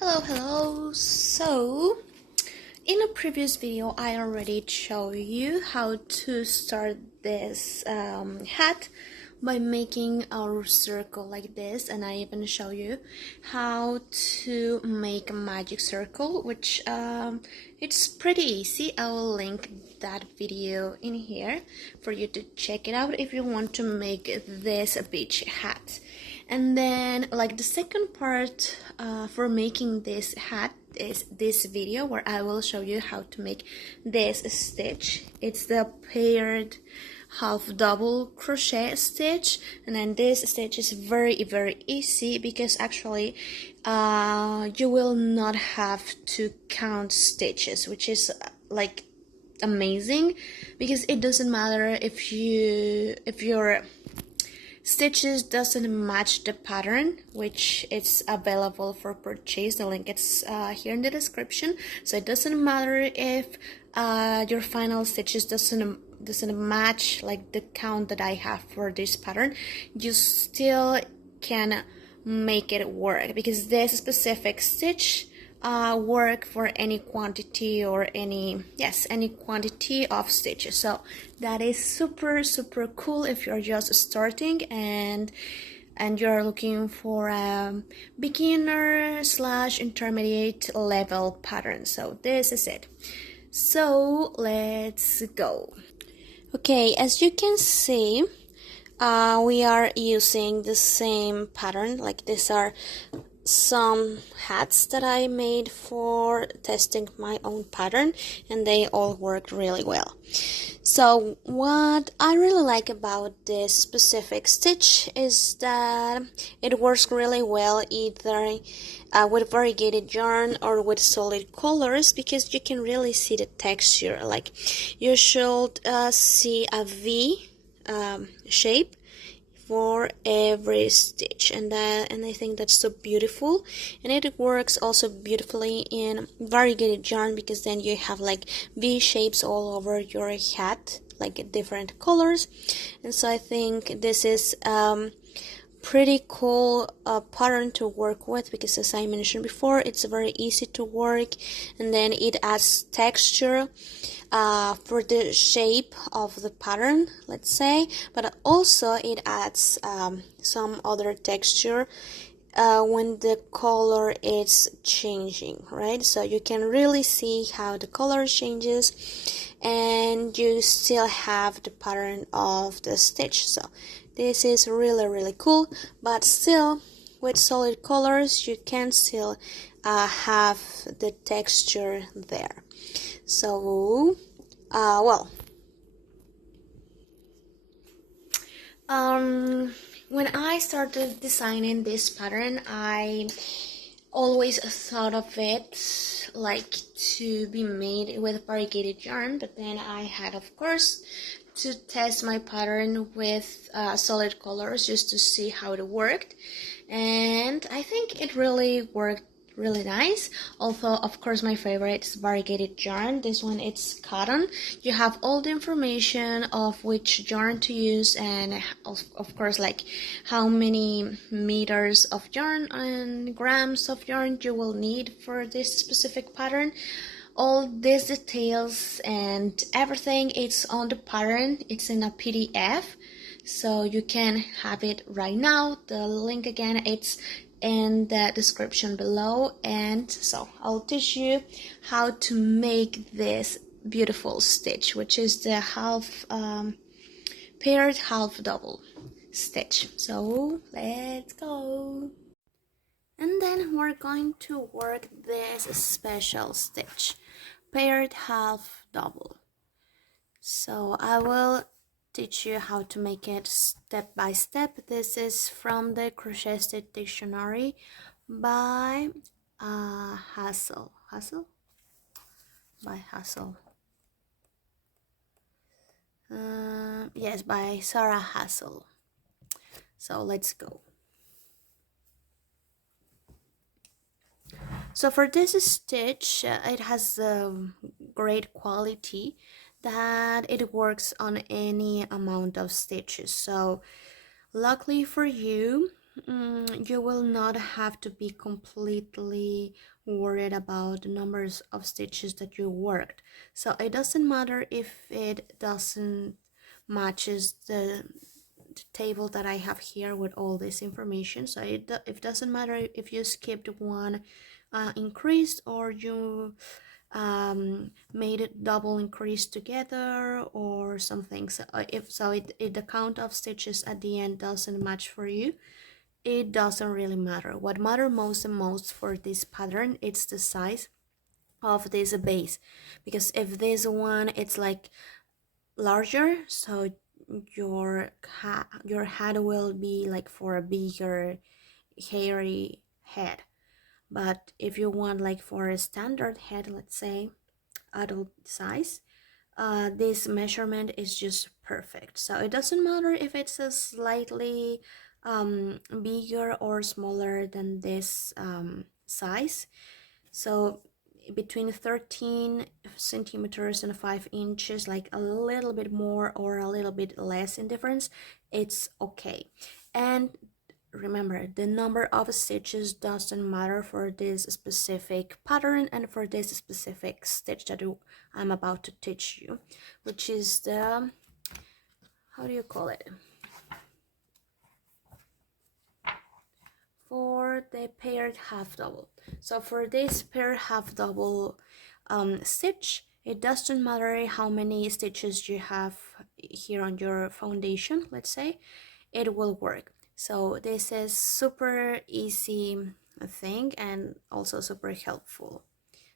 Hello. So in a previous video I already showed you how to start this hat by making a circle like this, and I even show you how to make a magic circle, which it's pretty easy. I will link that video in here for you to check it out if you want to make this beach hat. And then like the second part for making this hat is this video where I will show you how to make this stitch. It's the paired half double crochet stitch, and then this stitch is very easy because actually you will not have to count stitches, which is like amazing, because it doesn't matter if your stitches doesn't match the pattern, which is available for purchase. The link is here in the description. So it doesn't matter if your final stitches doesn't match like the count that I have for this pattern. You still can make it work, because this specific stitch work for any quantity or any quantity of stitches. So that is super cool if you're just starting and you're looking for a beginner / intermediate level pattern. So this is it. So let's go. Okay, as you can see, we are using the same pattern. Like, these are some hats that I made for testing my own pattern, and they all worked really well. So what I really like about this specific stitch is that it works really well either with variegated yarn or with solid colors, because you can really see the texture. Like, you should see a V shape for every stitch, and I think that's so beautiful. And it works also beautifully in variegated yarn, because then you have like V shapes all over your hat, like different colors. And so I think this is pretty cool pattern to work with, because as I mentioned before, it's very easy to work, and then it adds texture for the shape of the pattern, let's say, but also it adds some other texture when the color is changing, right? So you can really see how the color changes, and you still have the pattern of the stitch. So this is really cool, but still with solid colors you can still have the texture there. So when I started designing this pattern, I always thought of it like to be made with variegated yarn, but then I had, of course, to test my pattern with solid colors just to see how it worked, and I think it really worked really nice. Although, of course, my favorite is variegated yarn. This one, it's cotton. You have all the information of which yarn to use, and of course, like how many meters of yarn and grams of yarn you will need for this specific pattern. All these details and everything, it's on the pattern. It's in a PDF, so you can have it right now. The link again, it's in the description below. And so I'll teach you how to make this beautiful stitch, which is the paired half double stitch. So let's go. And then we're going to work this special stitch, paired half double. So I will teach you how to make it step by step. This is from the Crochet Stitch Dictionary by Hassel. Yes, by Sarah Hassel. So let's go. So for this stitch, it has great quality that it works on any amount of stitches. So luckily for you, you will not have to be completely worried about the numbers of stitches that you worked. So it doesn't matter if it doesn't matches the table that I have here with all this information. So it doesn't matter if you skipped one increase, or you made it double increase together or something. So if the count of stitches at the end doesn't match for you, it doesn't really matter. What matters most and most for this pattern, it's the size of this base, because if this one it's like larger, so your head will be like for a bigger hairy head. But if you want like for a standard head, let's say adult size, this measurement is just perfect. So it doesn't matter if it's a slightly bigger or smaller than this size. So between 13 centimeters and 5 inches, like a little bit more or a little bit less in difference, it's okay. And remember, the number of stitches doesn't matter for this specific pattern and for this specific stitch that I'm about to teach you, which is the, how do you call it, for the paired half double. So for this paired half double stitch, it doesn't matter how many stitches you have here on your foundation, let's say, it will work. So this is super easy thing and also super helpful,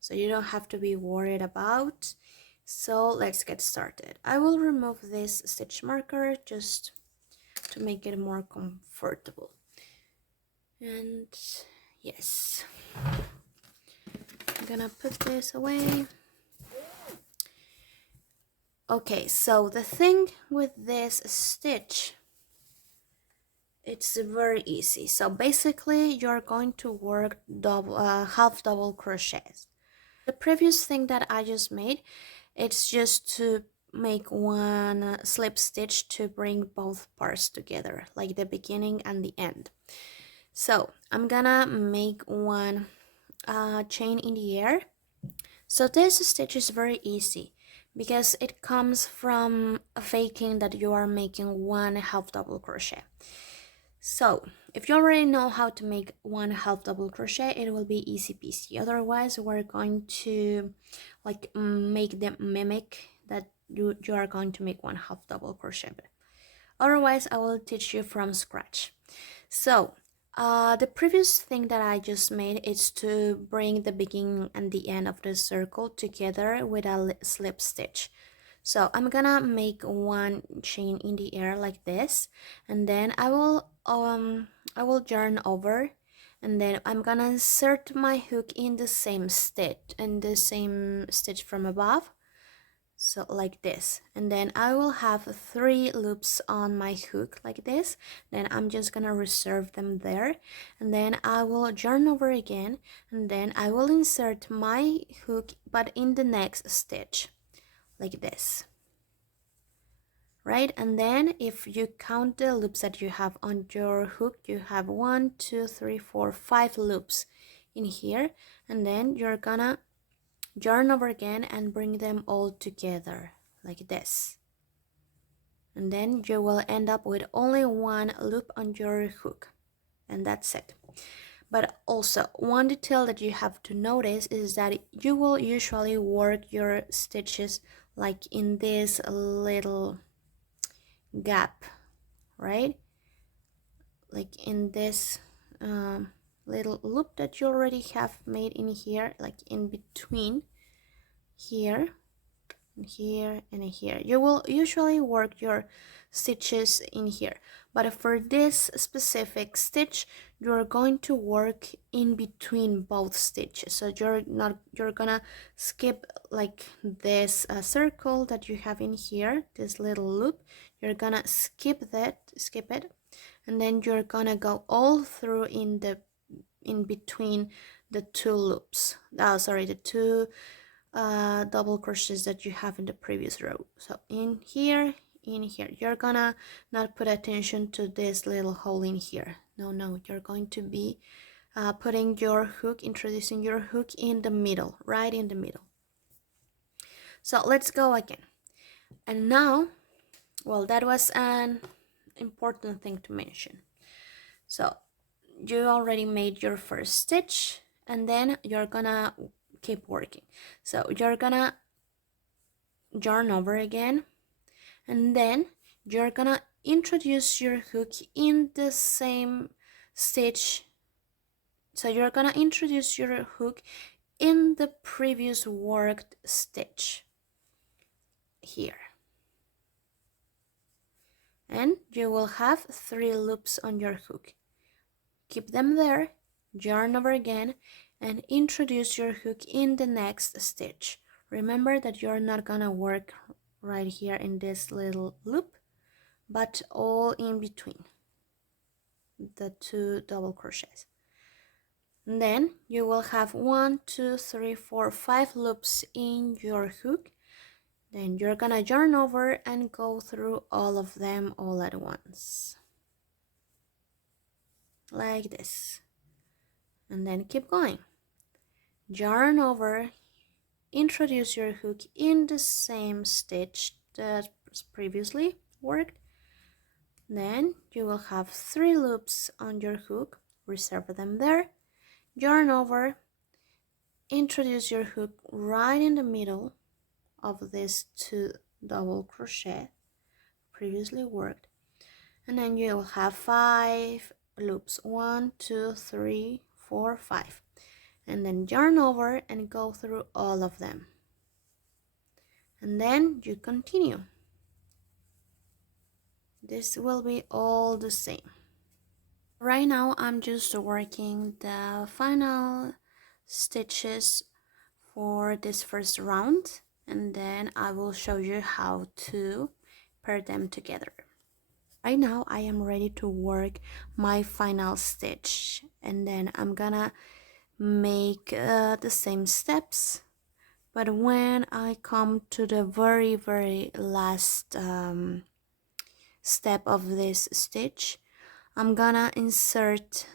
so you don't have to be worried about. So let's get started. I will remove this stitch marker just to make it more comfortable. And yes, I'm gonna put this away. Okay, so the thing with this stitch, it's very easy. So basically you're going to work half double crochets. The previous thing that I just made, it's just to make one slip stitch to bring both parts together, like the beginning and the end. So I'm gonna make one chain in the air. So this stitch is very easy because it comes from faking that you are making one half double crochet. So if you already know how to make one half double crochet, it will be easy peasy. Otherwise, we're going to like make them mimic that you are going to make one half double crochet. Otherwise, I will teach you from scratch. So the previous thing that I just made is to bring the beginning and the end of the circle together with a slip stitch. So I'm gonna make one chain in the air like this, and then I will yarn over, and then I'm gonna insert my hook in the same stitch from above, so like this, and then I will have 3 loops on my hook like this. Then I'm just gonna reserve them there, and then I will yarn over again, and then I will insert my hook but in the next stitch like this, right? And then if you count the loops that you have on your hook, you have 1 2 3 4 5 loops in here, and then you're gonna yarn over again and bring them all together like this, and then you will end up with only 1 loop on your hook, and that's it. But also, one detail that you have to notice is that you will usually work your stitches like in this little gap, right? Like in this little loop that you already have made in here, like in between here and here and here. You will usually work your stitches in here, but for this specific stitch you're going to work in between both stitches. So you're gonna skip like this circle that you have in here, this little loop. You're gonna skip it, and then you're gonna go all through in between the 2 loops, the 2 double crochets that you have in the previous row. So in here, you're gonna not put attention to this little hole in here. no, you're going to be putting your hook, introducing your hook in the middle, right in the middle. So let's go again. And now, well, that was an important thing to mention. So you already made your first stitch, and then you're gonna keep working. So you're gonna yarn over again, and then you're gonna introduce your hook in the same stitch. So you're gonna introduce your hook in the previous worked stitch here, and you will have 3 loops on your hook. Keep them there, yarn over again, and introduce your hook in the next stitch. Remember that you're not gonna work right here in this little loop, but all in between the 2 double crochets. And then you will have 1, 2, 3, 4, 5 loops in your hook. Then you're gonna yarn over and go through all of them all at once, like this. And then keep going. Yarn over, introduce your hook in the same stitch that was previously worked. Then you will have 3 loops on your hook, reserve them there, yarn over, introduce your hook right in the middle of these 2 double crochet previously worked, and then you will have 5 loops, 1, 2, 3, 4, 5, and then yarn over and go through all of them, and then you continue. This will be all the same. Right now I'm just working the final stitches for this first round, and then I will show you how to pair them together. Right now I am ready to work my final stitch, and then I'm gonna make the same steps, but when I come to the very last step of this stitch, I'm gonna insert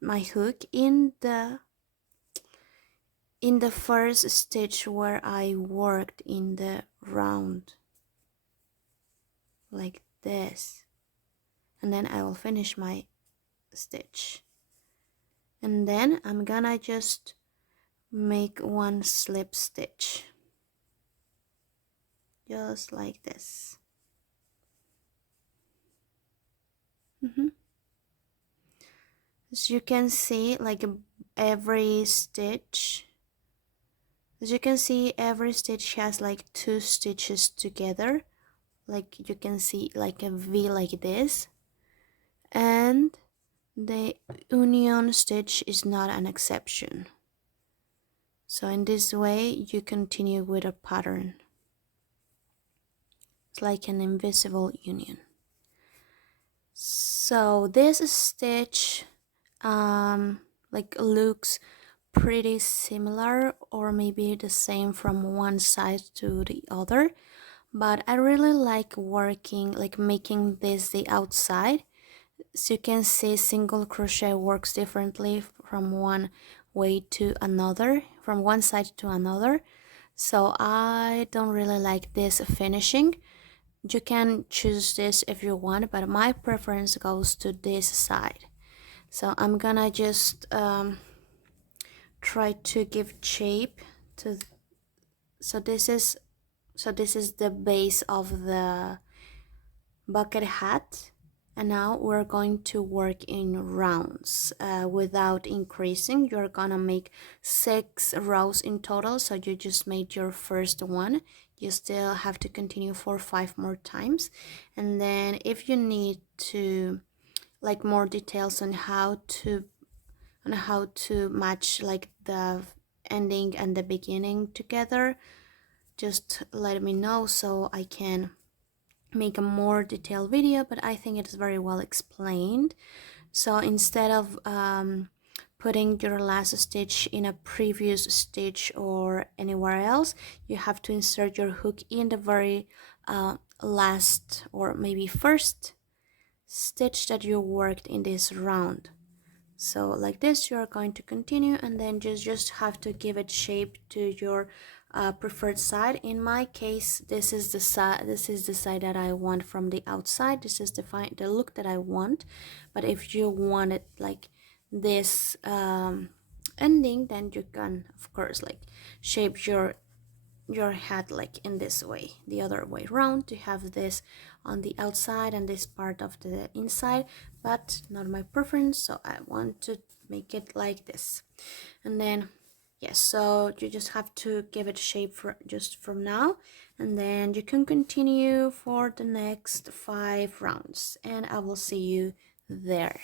my hook in the first stitch where I worked in the round, like this, and then I will finish my stitch, and then I'm gonna just make 1 slip stitch, just like this. As you can see, like every stitch, every stitch has like 2 stitches together, like you can see like a V like this, and the union stitch is not an exception. So in this way you continue with a pattern. It's like an invisible union. So this stitch like looks pretty similar, or maybe the same from one side to the other, but I really like working, like making this the outside. So you can see single crochet works differently from one way to another, from one side to another. So I don't really like this finishing. You can choose this if you want, but my preference goes to this side. So I'm gonna just try to give shape to this is the base of the bucket hat, and now we're going to work in rounds without increasing. You're gonna make 6 rows in total, so you just made your first one. You still have to continue for 5 more times, and then if you need to like more details on how to match like the ending and the beginning together, just let me know so I can make a more detailed video, but I think it's very well explained. So instead of putting your last stitch in a previous stitch or anywhere else, you have to insert your hook in the very last or maybe first stitch that you worked in this round. So like this you are going to continue, and then just have to give it shape to your preferred side. In my case, this is the side that I want from the outside. This is the look that I want. But if you want it like this ending, then you can of course like shape your hat like in this way, the other way around, to have this on the outside and this part of the inside, but not my preference, so I want to make it like this. And then yes, so you just have to give it shape for just from now, and then you can continue for the next 5 rounds, and I will see you there.